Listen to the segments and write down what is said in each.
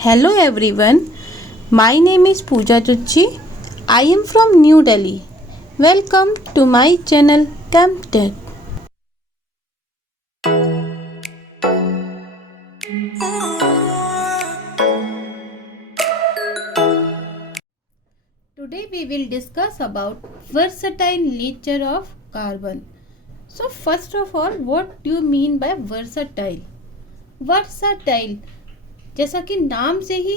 Hello everyone, my name is Pooja Tucci. I am from New Delhi. Welcome to my channel CampTech. Today we will discuss about versatile nature of carbon. So first of all, what do you mean by versatile? Versatile जैसा कि नाम से ही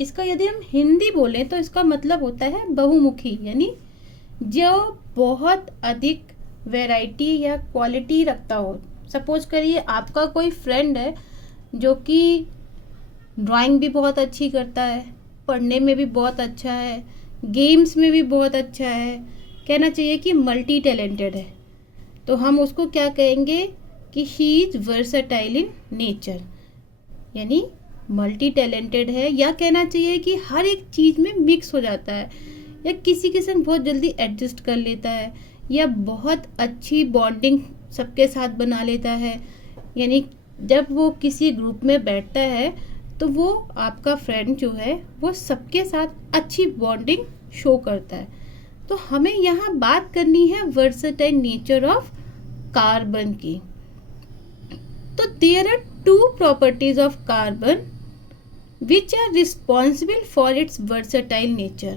इसका यदि हम हिंदी बोलें तो इसका मतलब होता है बहुमुखी, यानी जो बहुत अधिक वैरायटी या क्वालिटी रखता हो। सपोज करिए आपका कोई फ्रेंड है जो कि ड्राइंग भी बहुत अच्छी करता है, पढ़ने में भी बहुत अच्छा है, गेम्स में भी बहुत अच्छा है, कहना चाहिए कि मल्टी टैलेंटेड है, तो हम उसको क्या कहेंगे कि she is versatile in nature, यानी मल्टी टैलेंटेड है, या कहना चाहिए कि हर एक चीज़ में मिक्स हो जाता है, या किसी के संग बहुत जल्दी एडजस्ट कर लेता है, या बहुत अच्छी बॉन्डिंग सबके साथ बना लेता है। यानी जब वो किसी ग्रुप में बैठता है तो वो आपका फ्रेंड जो है वो सबके साथ अच्छी बॉन्डिंग शो करता है। तो हमें यहाँ बात करनी है वर्सेटाइल नेचर ऑफ कार्बन की। तो there are two properties of carbon which are responsible for its versatile nature.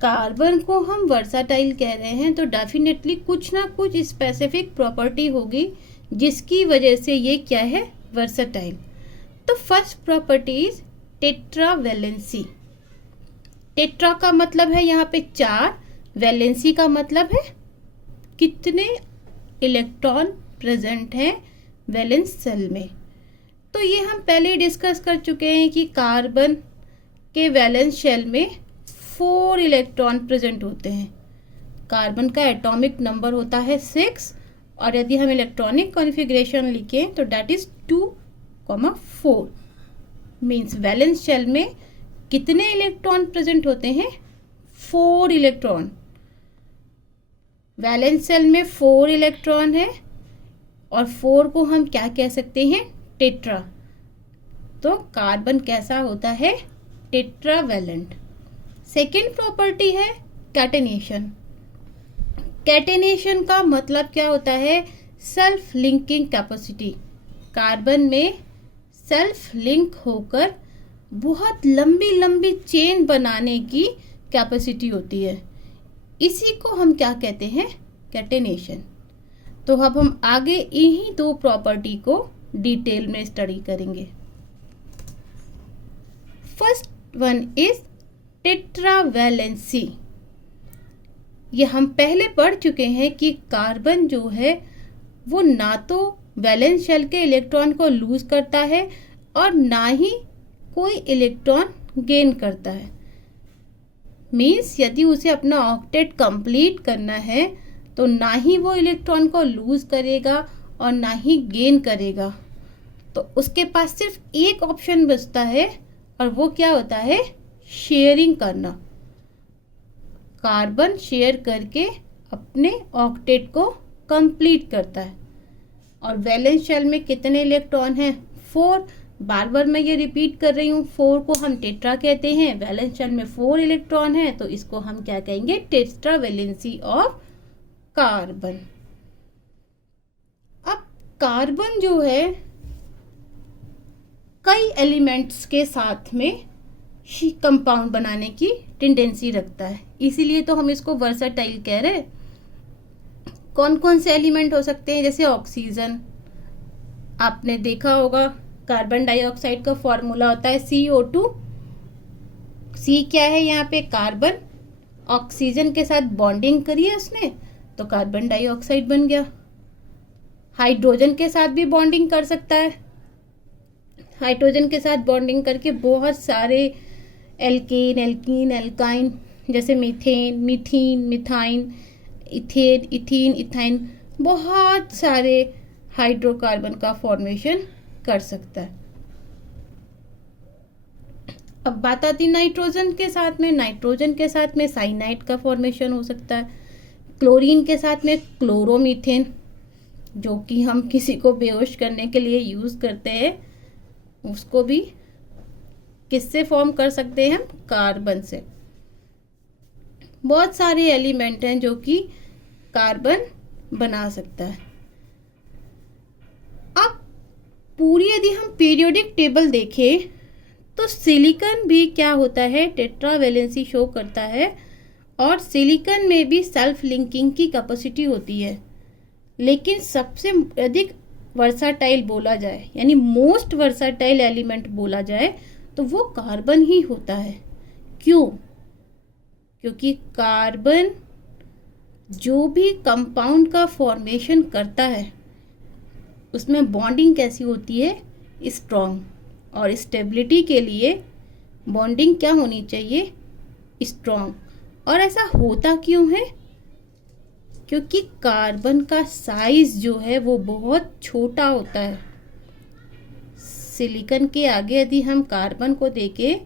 Carbon को हम वर्साटाइल कह रहे हैं तो डेफिनेटली कुछ ना कुछ स्पेसिफिक प्रॉपर्टी होगी जिसकी वजह से ये क्या है, वर्साटाइल। तो first property is tetravalency. Tetra का मतलब है यहाँ पे 4, वैलेंसी का मतलब है कितने इलेक्ट्रॉन प्रेजेंट हैं वैलेंस सेल में। तो ये हम पहले डिस्कस कर चुके हैं कि कार्बन के वैलेंस शेल में 4 इलेक्ट्रॉन प्रेजेंट होते हैं। कार्बन का एटॉमिक नंबर होता है 6, और यदि हम इलेक्ट्रॉनिक कॉन्फ़िगरेशन लिखें तो that is 2,4। Means valence shell में कितने इलेक्ट्रॉन प्रेजेंट होते हैं, 4 इलेक्ट्रॉन। वैलेंस शेल में 4 इलेक्ट्रॉन है, और 4 को हम क्या कह सकते हैं, टेट्रा। तो कार्बन कैसा होता है, टेट्रावैलेंट। सेकेंड प्रॉपर्टी है कैटेनेशन। कैटेनेशन का मतलब क्या होता है, सेल्फ लिंकिंग कैपेसिटी। कार्बन में सेल्फ लिंक होकर बहुत लंबी लंबी चेन बनाने की कैपेसिटी होती है, इसी को हम क्या कहते हैं, कैटेनेशन। तो अब हम आगे इन्हीं 2 प्रॉपर्टी को डिटेल में स्टडी करेंगे। First one is tetravalency. ये हम पहले पढ़ चुके हैं कि कार्बन जो है वो ना तो वैलेंस शेल के इलेक्ट्रॉन को लूज करता है और ना ही कोई इलेक्ट्रॉन गेन करता है। मीन्स यदि उसे अपना ऑक्टेट कंप्लीट करना है तो ना ही वो इलेक्ट्रॉन को लूज करेगा और ना ही गेन करेगा। तो उसके पास सिर्फ एक ऑप्शन बचता है, और वो क्या होता है, शेयरिंग करना। कार्बन शेयर करके अपने ऑक्टेट को कंप्लीट करता है। और वैलेंस शेल में कितने इलेक्ट्रॉन हैं, 4। बार बार मैं ये रिपीट कर रही हूँ, 4 को हम टेट्रा कहते हैं। वैलेंस शेल में 4 इलेक्ट्रॉन है, तो इसको हम क्या कहेंगे, टेट्रावैलेंसी ऑफ कार्बन। अब कार्बन जो है कई एलिमेंट्स के साथ में कंपाउंड बनाने की टेंडेंसी रखता है, इसीलिए तो हम इसको वर्सेटाइल कह रहे हैं। कौन कौन से एलिमेंट हो सकते हैं, जैसे ऑक्सीजन। आपने देखा होगा कार्बन डाइऑक्साइड का फॉर्मूला होता है CO2। C क्या है यहाँ पे, कार्बन। ऑक्सीजन के साथ बॉन्डिंग करिए उसने तो कार्बन डाइऑक्साइड बन गया। हाइड्रोजन के साथ भी बॉन्डिंग कर सकता है, हाइड्रोजन के साथ बॉन्डिंग करके बहुत सारे एल्केन, एल्कीन, एल्काइन, जैसे मीथेन, मीथीन, मिथाइन, इथेन, इथीन, इथाइन, बहुत सारे हाइड्रोकार्बन का फॉर्मेशन कर सकता है। अब बात आती नाइट्रोजन के साथ में। नाइट्रोजन के साथ में साइनाइड का फॉर्मेशन हो सकता है। क्लोरीन के साथ में क्लोरोमीथेन, जो कि हम किसी को बेहोश करने के लिए यूज़ करते हैं। उसको भी किससे फॉर्म कर सकते हैं हम? कार्बन से। बहुत सारे एलिमेंट हैं जो कि कार्बन बना सकता है। अब पूरी यदि हम पीरियोडिक टेबल देखें तो सिलिकॉन भी क्या होता है? टेट्रावैलेंसी शो करता है, और सिलिकॉन में भी सेल्फ लिंकिंग की कैपेसिटी होती है। लेकिन सबसे अधिक वर्साटाइल बोला जाए, यानी मोस्ट वर्साटाइल एलिमेंट बोला जाए, तो वो कार्बन ही होता है। क्यों? क्योंकि कार्बन जो भी कंपाउंड का फॉर्मेशन करता है उसमें बॉन्डिंग कैसी होती है? स्ट्रॉन्ग। और स्टेबिलिटी के लिए बॉन्डिंग क्या होनी चाहिए? स्ट्रॉन्ग। और ऐसा होता क्यों है? क्योंकि कार्बन का साइज जो है वो बहुत छोटा होता है। सिलिकॉन के आगे यदि हम कार्बन को देखें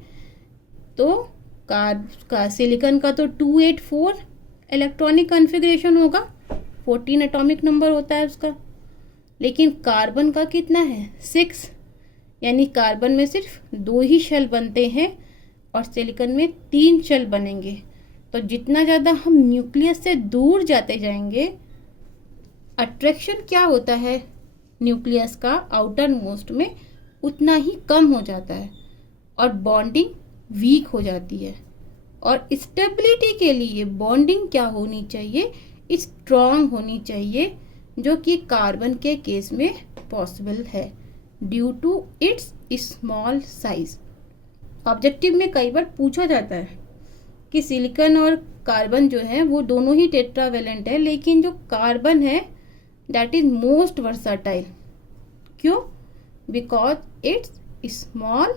तो सिलिकॉन का तो 284 इलेक्ट्रॉनिक कॉन्फ़िगरेशन होगा, 14 एटॉमिक नंबर होता है उसका। लेकिन कार्बन का कितना है? 6, यानी कार्बन में सिर्फ 2 ही शेल बनते हैं और सिलिकॉन में 3 शेल बनेंगे। तो जितना ज़्यादा हम न्यूक्लियस से दूर जाते जाएंगे, अट्रैक्शन क्या होता है न्यूक्लियस का आउटर मोस्ट में, उतना ही कम हो जाता है और बॉन्डिंग वीक हो जाती है। और स्टेबिलिटी के लिए बॉन्डिंग क्या होनी चाहिए? स्ट्रॉन्ग होनी चाहिए, जो कि कार्बन के केस में पॉसिबल है due to its small size. Objective में कई बार पूछा जाता है कि सिलिकॉन और कार्बन जो है वो दोनों ही टेट्रावेलेंट है, लेकिन जो कार्बन है दैट इज मोस्ट वर्साटाइल। क्यों? Because it's small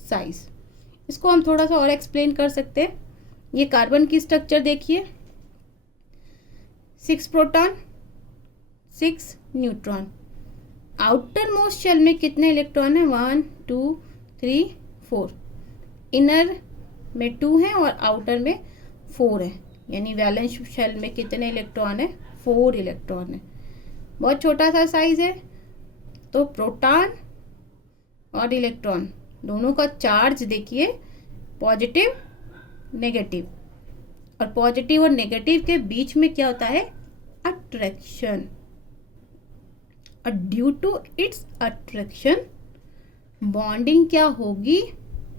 size. इसको हम थोड़ा सा और एक्सप्लेन कर सकते हैं। ये कार्बन की स्ट्रक्चर देखिए, 6 proton 6 neutron. Outermost shell में कितने इलेक्ट्रॉन है? 1 2 3 4। इनर में 2 है और आउटर में 4 है, यानी वैलेंस शेल में कितने इलेक्ट्रॉन है? 4 इलेक्ट्रॉन है। बहुत छोटा सा साइज है। तो प्रोटॉन और इलेक्ट्रॉन दोनों का चार्ज देखिए, पॉजिटिव नेगेटिव, और पॉजिटिव और नेगेटिव के बीच में क्या होता है? अट्रैक्शन। और due to its attraction bonding क्या होगी?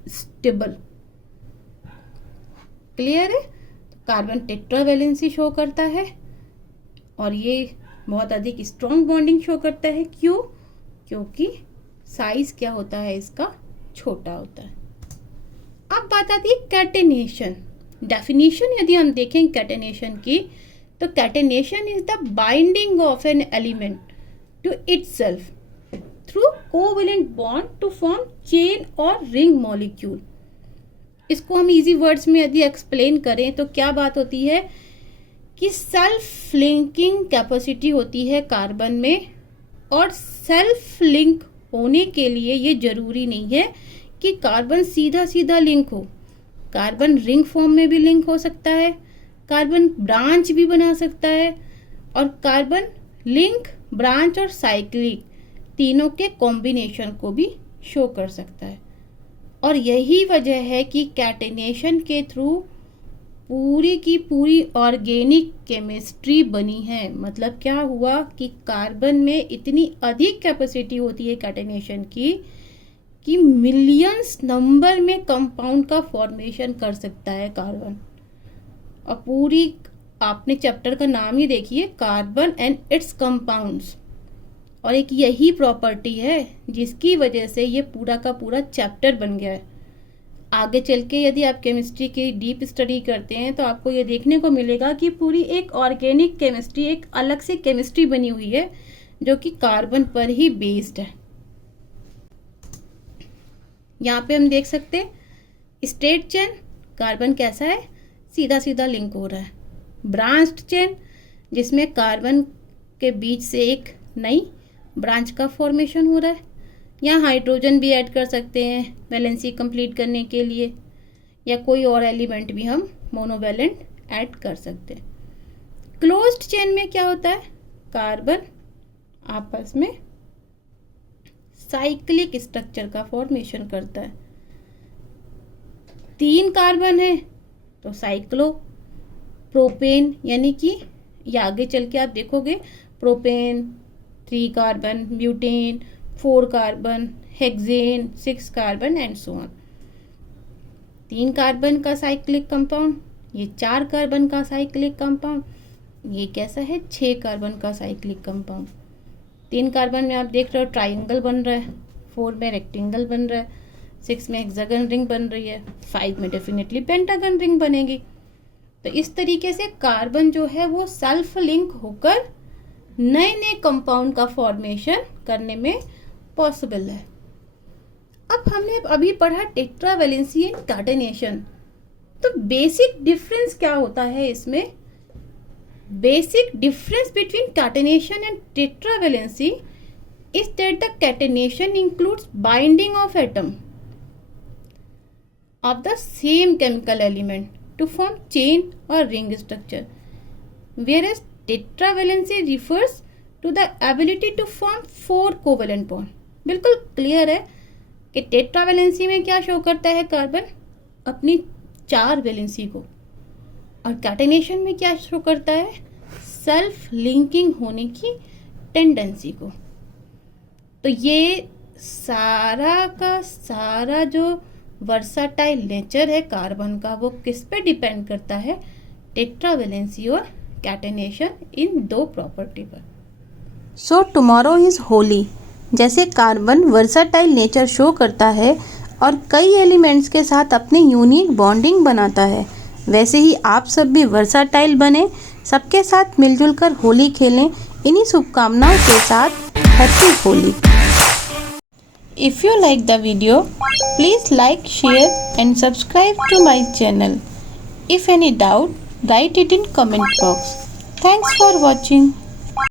स्टेबल। क्लियर है? तो कार्बन टेट्रावैलेंसी शो करता है और ये बहुत अधिक स्ट्रॉन्ग बॉन्डिंग शो करता है। क्यों? क्योंकि साइज क्या होता है इसका? छोटा होता है। अब बात आती है कैटेनेशन। डेफिनेशन यदि हम देखें कैटेनेशन की, तो catenation is the binding of an element to itself through covalent bond to form chain और रिंग मॉलिक्यूल। इसको हम इजी वर्ड्स में यदि एक्सप्लेन करें तो क्या बात होती है कि सेल्फ लिंकिंग कैपेसिटी होती है कार्बन में, और सेल्फ लिंक होने के लिए ये जरूरी नहीं है कि कार्बन सीधा सीधा लिंक हो। कार्बन रिंग फॉर्म में भी लिंक हो सकता है, कार्बन ब्रांच भी बना सकता है, और कार्बन लिंक, ब्रांच और साइक्लिक तीनों के कॉम्बिनेशन को भी शो कर सकता है। और यही वजह है कि कैटेनेशन के थ्रू पूरी की पूरी ऑर्गेनिक केमिस्ट्री बनी है। मतलब क्या हुआ कि कार्बन में इतनी अधिक कैपेसिटी होती है कैटेनेशन की कि मिलियंस नंबर में कंपाउंड का फॉर्मेशन कर सकता है कार्बन। और पूरी आपने चैप्टर का नाम ही देखिए, कार्बन एंड इट्स कंपाउंड्स, और एक यही प्रॉपर्टी है जिसकी वजह से ये पूरा का पूरा चैप्टर बन गया है। आगे चल के यदि आप केमिस्ट्री की डीप स्टडी करते हैं तो आपको ये देखने को मिलेगा कि पूरी एक ऑर्गेनिक केमिस्ट्री, एक अलग से केमिस्ट्री बनी हुई है जो कि कार्बन पर ही बेस्ड है। यहाँ पे हम देख सकते हैं स्ट्रेट चेन, कार्बन कैसा है? सीधा सीधा लिंक हो रहा है। ब्रांच्ड चेन, जिसमें कार्बन के बीच से एक नई ब्रांच का फॉर्मेशन हो रहा है। यहाँ हाइड्रोजन भी ऐड कर सकते हैं वैलेंसी कंप्लीट करने के लिए, या कोई और एलिमेंट भी हम मोनोवैलेंट ऐड कर सकते हैं। क्लोज्ड चेन में क्या होता है? कार्बन आपस में साइक्लिक स्ट्रक्चर का फॉर्मेशन करता है। 3 कार्बन है तो साइक्लो प्रोपेन, यानी कि ये आगे चल के आप देखोगे propane 3 carbon, butane 4 carbon, hexane 6 carbon and so on. 3 carbon का साइक्लिक कंपाउंड, ये 4 कार्बन का साइक्लिक कंपाउंड, ये कैसा है 6 कार्बन का साइक्लिक कंपाउंड। 3 कार्बन में आप देख रहे हो ट्राइंगल बन रहा है, 4 में रेक्टेंगल बन रहा है, 6 में हेक्सागन रिंग बन रही है, 5 में डेफिनेटली पेंटागन रिंग बनेगी। तो इस तरीके से कार्बन जो है वो सेल्फ लिंक होकर नए नए कंपाउंड का फॉर्मेशन करने में पॉसिबल है। अब हमने अभी पढ़ा टेट्रावैलेंसी एंड कैटेनेशन। तो बेसिक डिफरेंस क्या होता है इसमें? Basic difference between catenation and tetravalency is that the catenation includes binding of atom of the same chemical element to form chain or ring structure, whereas tetravalency refers to the ability to form 4 covalent bond। बिल्कुल clear है कि tetravalency में क्या show करता है carbon? अपनी 4 valency को, और कैटेनेशन में क्या शो करता है? सेल्फ लिंकिंग होने की टेंडेंसी को। तो ये सारा का सारा जो वर्साटाइल नेचर है कार्बन का वो किस पे डिपेंड करता है? टेट्रावैलेंसी और कैटेनेशन, इन 2 प्रॉपर्टी पर। So tomorrow is Holi. जैसे कार्बन वर्साटाइल नेचर शो करता है और कई एलिमेंट्स के साथ अपनी यूनिक बॉन्डिंग बनाता है, वैसे ही आप सब भी वर्साटाइल बने, सबके साथ मिलजुल कर होली खेलें। इन्हीं शुभकामनाओं के साथ happy Holi. If you like the video, please like, share and subscribe to my channel. If any doubt, write it in comment box. Thanks for watching.